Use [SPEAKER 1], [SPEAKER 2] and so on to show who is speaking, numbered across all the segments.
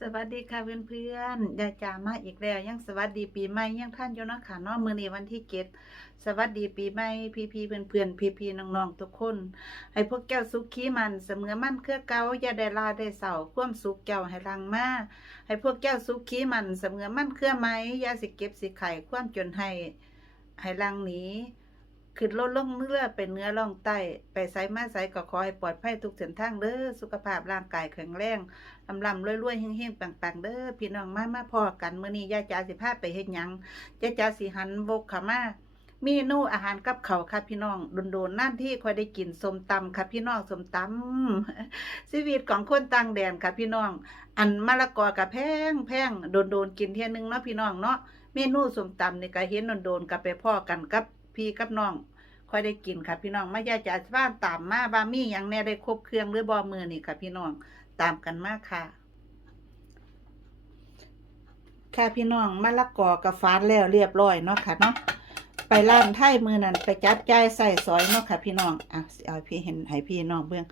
[SPEAKER 1] สวัสดีค่ะเพื่อนๆยายจามาอีกแล้ว ยังสวัสดีปีใหม่ยังท่านอยู่นะค่ะนาะมื้อนี้วันที่เจ็ดสวัสดีปีใหม่พี่ๆเพื่อนๆพี่ๆน้องๆทุกคนให้พวกเจ้าสุขขี้มันเสมอมันเครือเกาอย่าได้ลาได้เศร้าความสุขเจ้าให้รังมาให้พวกเจ้าสุขขี้มันเสมอมันเครือไมอย่าสิเก็บสิไข่ความจนให้ให้รังหนี ขึ้นลดลงเรือเป็นเนื้อล่องไตไปไสมาไสก็ขอให้ปลอดภัยทุกเส้นทางเด้อสุขภาพร่างกายแข็งแรงลำลำรวยรวยๆเฮงๆปังๆเด้อพี่น้องมามาพอกันมื้อนี้ย่าจ๋าสิพาไปเฮ็ดหยังย่าจ๋าสิหันบกข้ามาเมนูอาหารกับเขาค่ะพี่น้องโดนๆนั่นที่คอยได้กินสมตำค่ะพี่น้องสมตำชีวิตของคนต่างแดนค่ะพี่น้อง อันมะละกอกับแพงแพงโดนๆกินเที่ยนึงเนาะพี่น้องเนาะเมนูสมตำนี่ก็เห็นโดนๆกับไปพ่อกันกับ พี่กับน้องค่อยได้กินค่ะพี่น้องมาย่าจ๋าสิพาตามมาว่ามีหยังแน่ได้ครบเครื่องหรือบ่มื้อนี่ค่ะพี่น้องตามกันมากค่ะ ค่ะพี่น้องมะละกอกับฟานแล้วเรียบร้อยเนาะค่ะเนาะไปร้านไทยมือนั้นไปจับจ่ายใส่ซอยเนาะค่ะพี่น้องอะเอาพี่เห็นให้พี่น้องเบิ่ง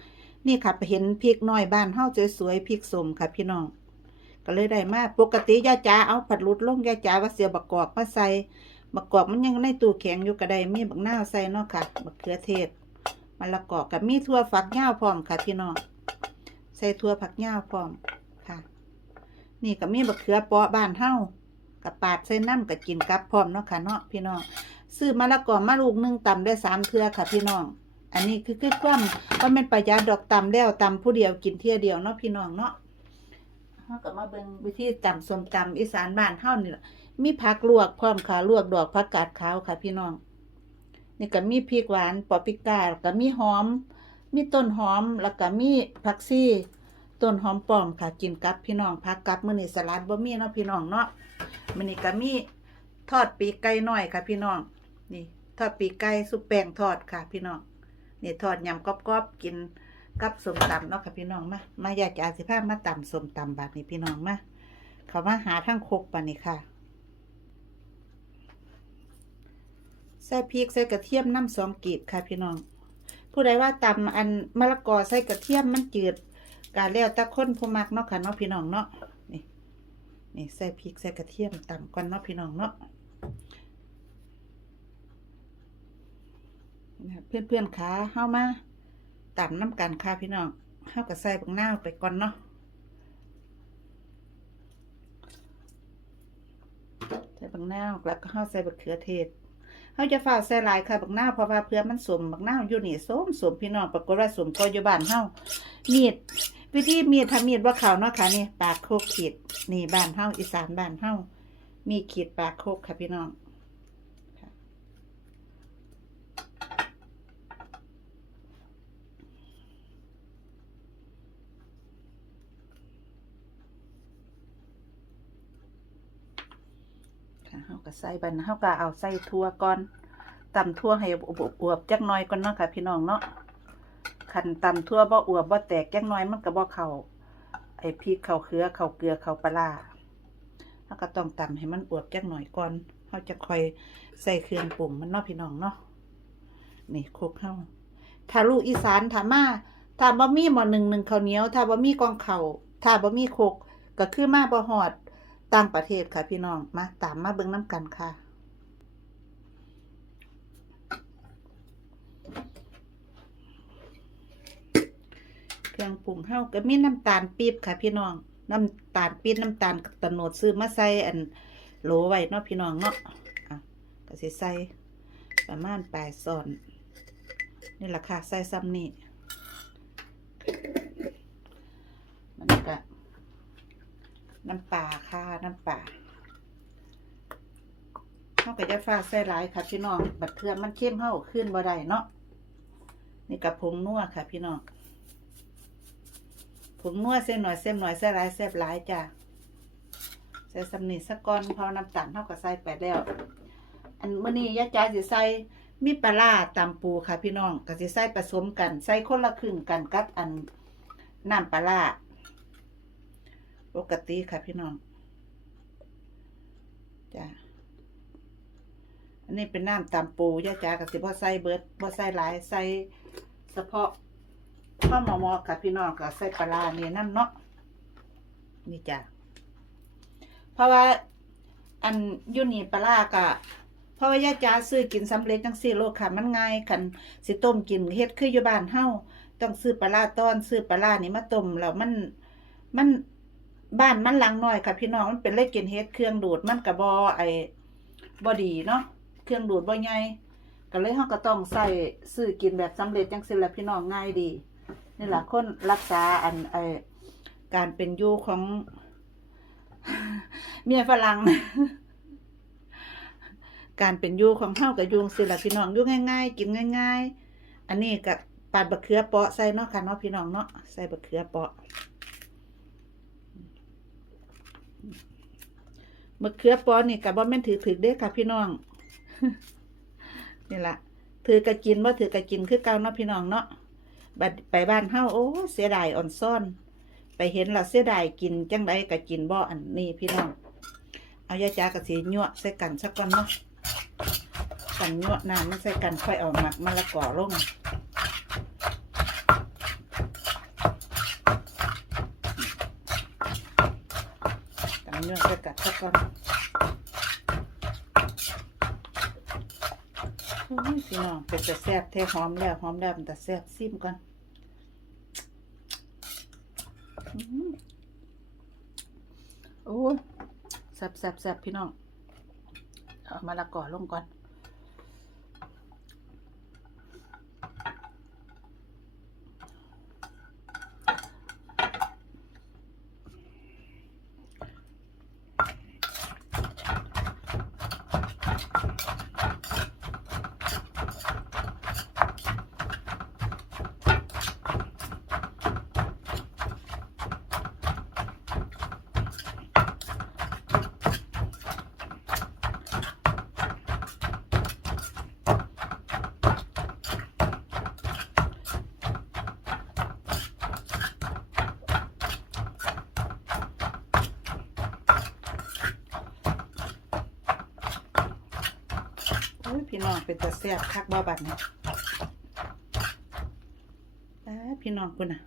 [SPEAKER 1] นี่ค่ะไปเห็นพริกน้อยบ้านเฮาสวยๆพริกสมค่ะพี่น้องก็เลยได้มาปกติยาจ๋าเอาผัดรุดลงยาจ๋าว่าเสียบกกอกมาใส่ บักกอกมันยังในตู้แข็งอยู่ก็ได้มีบักนาวใส่เนาะค่ะบักเขือเทศมะละกอกับมีถั่วฝักยาวพร้อมค่ะพี่น้องใส่ถั่วผักยาวพร้อมค่ะ นี่ก็มีบักเขือเปาะบ้านเฮากับปาดใส่น้ำกับกินกับพร้อมเนาะค่ะเนาะพี่น้องซื้อมะละกอมาลูกหนึงตำได้สามเทื่อค่ะ พี่น้อง อันนี้คือคือความว่าม่นประหยัดดอกตำแล้วตำผู้เดียวกินเที่ยเดียวเนาะพี่น้องเนาะเฮาก็มาเบิ่งวิธีตำสมตำอีสานบ้านเฮานี่แหละ มีผักลวกพร้อมค่ะลวกดอกผักกาดขาวค่ะพี่น้อง นี่ก็มีพริกหวานปอปริก้าแล้วก็มีหอม มีต้นหอมแล้วก็มีผักซี่ต้นหอมป้อมค่ะกินกับพี่น้องผักกับมื้อนี้สลัดบ่มีเนาะพี่น้องเนาะมื้อนี้ก็มีทอดปีกไก่น้อยค่ะ พี่น้อง นี่ทอดปีกไก่สุปแป้งทอดค่ะ พี่น้องนี่ทอดยำกรอบๆกินกับส้มตำเนาะค่ะพี่น้องมามาอยากจะอาสิพามาตำส้มตำแบาดนี้พี่น้องมาเขามาหาทั้งคกปานนี้ค่ะ ใส่พริกใส่กระเทียมน้ำสองกีบค่ะพี่น้อง ผู้ใดว่าตำอันมะละกอใส่กระเทียมมันจืดกาแล้วตะคนผู้มักเนาะค่ะเนาะพี่น้องเนาะนี่นี่ใส่พริกใส่กระเทียมตำก่อนเนาะพี่น้องเนาะนะเพื่อนๆขาเฮามาตำน้ำกันค่ะพี่น้องเฮาก็ใส่บังหน้าไปก่อนเนาะใส่บังหน้าแล้วก็เฮาใส่บักเขือเทศ เขาจะฝ่าใส่หลายค่ะบักหน้าเพราะว่าเพื่อมันสมบักหน้าอยู่นี่สมสมพี่น้องปรากฏว่าสมก็อยู่บ้านเฮามีดวิธีมีดทำมีดว่าขาวเนาะค่ะนี่ปากโคกขีดนี่บ้านเฮาอีสานบ้านเฮามีขีดปากโคกค่ะพี่น้อง เฮาก็ใส่บันเฮาก็เอาใส่ทั่วก่อนตำทั่วให้อวบๆจักหน่อยก่อนเนาะค่ะ พี่น้องเนาะคันตำทั่วบ่อวบบ่แตกแก้งน้อยมันก็บ่เข้าไอ้พริกเข้าเขือเข้าเกลือเข้าปลาเฮาก็ต้องตำให้มันอวบจักหน่อยก่อนเฮาจะค่อยใส่เครื่องปรุงมันเนาะพี่น้องเนาะนี่คลุกเฮาถ้าลูกอีสานถามมาถ้าบ่มีหม้อหนึ่งหนึ่งข้าวเหนียวถ้าบ่มีกองเข้าถ้าบ่มีโคกก็คือมาบ่ฮอด ต่างประเทศค่ะพี่น้อง มาตามมาเบิ่งน้ำกันค่ะ เครื่องปรุงเฮาก็มีน้ำตาลปี๊บค่ะพี่น้อง น้ำตาลปี๊บน้ำตาลตะโนดซื้อมาใส่อันโหลไว้เนาะพี่น้องเนาะอะก็สิใส่ประมาณแปลายซอนนี่ราคาใส่ซ้ำนี่มันก็ น้ำปลาค่ะน้ำปลาเฮาก็จะฟ้าใส่หลายค่ะพี่น้องบัดเทือมันเข้มเฮาขึ้นบ่ได้เนาะนี่กับผงนัวค่ะ พี่น้องผงนัวเส้นหน่อยเส้นหน่อยเส้นหลายเส้นหลายจ้ะใส่สำนีสักก้อนพอน้ำตาลเท่ากับใส่ไปแล้ว อันเมื่อนี้ยะจ๋าสิใส่มีปลาร้าตำปูค่ะพี่น้องก็สิใส่ผสมกัน ใส่คนละครึ่งกันกับอันน้ำปลาร้า ปกติค่ะพี่น้องจ้ะอันนี้เป็นน้ำตำปูยะจ๋าก็สิบ่ใส่เบิร์ดบ่ใส่หลายใส่เฉพาะข้าวหมอมอค่ะพี่น้องก็ใส่ปลาร้านี่ยน้ำเนาะนี่จ้ะเพราะว่าอันยูนี่ปลาร้ากะเพราะว่ายายจ๋าซื้อกินสำเร็จจังซี่โลกค่ะมันง่ายคันสิต้มกินเฮ็ดคืออยู่บ้านเฮาต้องซื้อปลาร้าตอนซื้อปลาร้านี่มาต้มแล้วมันมัน บ้านมันหลังน้อยค่ะพี่น้องมันเป็นเลยกินเฮ็ดเครื่องดูดมันก็บ่ไอ้บ่ดีเนาะเครื่องดูดบ่ใหญ่ก็เลยเฮาก็ต้องใส่ซื้อกินแบบสำเร็จจังซี่แหละพี่น้องง่ายดีนี่แหละคนรักษาอันไอ้การเป็นอยู่ของ เมียฝรั่งการเป็นอยู่ของเฮากับยุงสิละพี่น้องอยู่ง่าย ๆ กินง่าย ๆ อันนี้กับปาดบะเขือเปาะใส่เนาะค่ะเนาะพี่น้องเนาะใส่บะเขือเปาะ มะเขือปอนี่กับบ่แม่นถือถือเด้ค่ะพี่น้อง นี่ละถือกะกินบ่าถือกะกินคือเก่าเนาะพี่น้องเนาะบัดไปบ้านเฮาโอ้เสียดายอ่อนซ่อน ไปเห็นแล้วเสียดายกินจังไดกะกินบ่อันนี้พี่น้อง เอายาจากะสิยั่วใส่กันสักก่อนเนาะกันยั่วน้ำมันใส่กันค่อยเอาหมักมะละกอลง กันยั่วใส่กัดซะกก่อนนี่พี่น้องเป็นแต่แซ่บเทหอมแล้วหอมแล้วเป็นแต่แซ่บซิมก่อนอื้อหือโอ้ยแซ่บแซ่บแซ่บพี่น้อง เอามาละกอลงก่อน โอ้ยพี่น้องเป็นตาแซ่บคักบ่บัดนี้ตาพี่น้องคุณน่ะ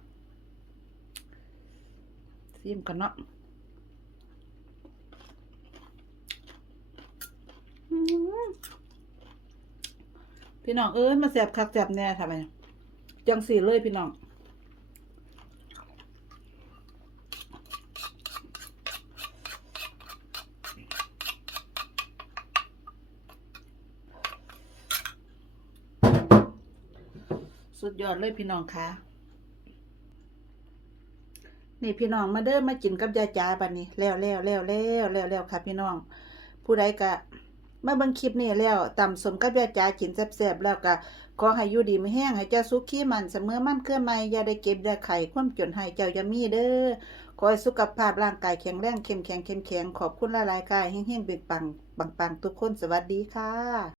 [SPEAKER 1] ซิมกันเนาะพี่น้องเอ้ยมาแซ่บคักแซ่บแน่ทำไมจังสี่เลยพี่น้อง สุดยอดเลยพี่น้องค่ะนี่พี่น้องมาเด้อมากินกับยาจ๋าบัดนนี้ แล้วแล้วแล้วแล้วแล้วแล้วค่ะพี่น้อง ผู้ใดก็มาเบิ่งคลิปนี้แล้วตำสมกับยาจ๋ากินแซ่บๆแล้วก็ขอให้อยู่ดีไม่แห้งให้เจ้าสุขี้มันเสมอมันเคลื่อนไม่อย่าได้เก็บได้ไข่ความจนให้เจ้ายามีเด้อขอให้สุขภาพร่างกายแข็งแรงเข้มแข็งเข้มแข็งขอบคุณหลายๆค่ะเฮงๆเบิกปังปังๆทุกคนสวัสดีค่ะ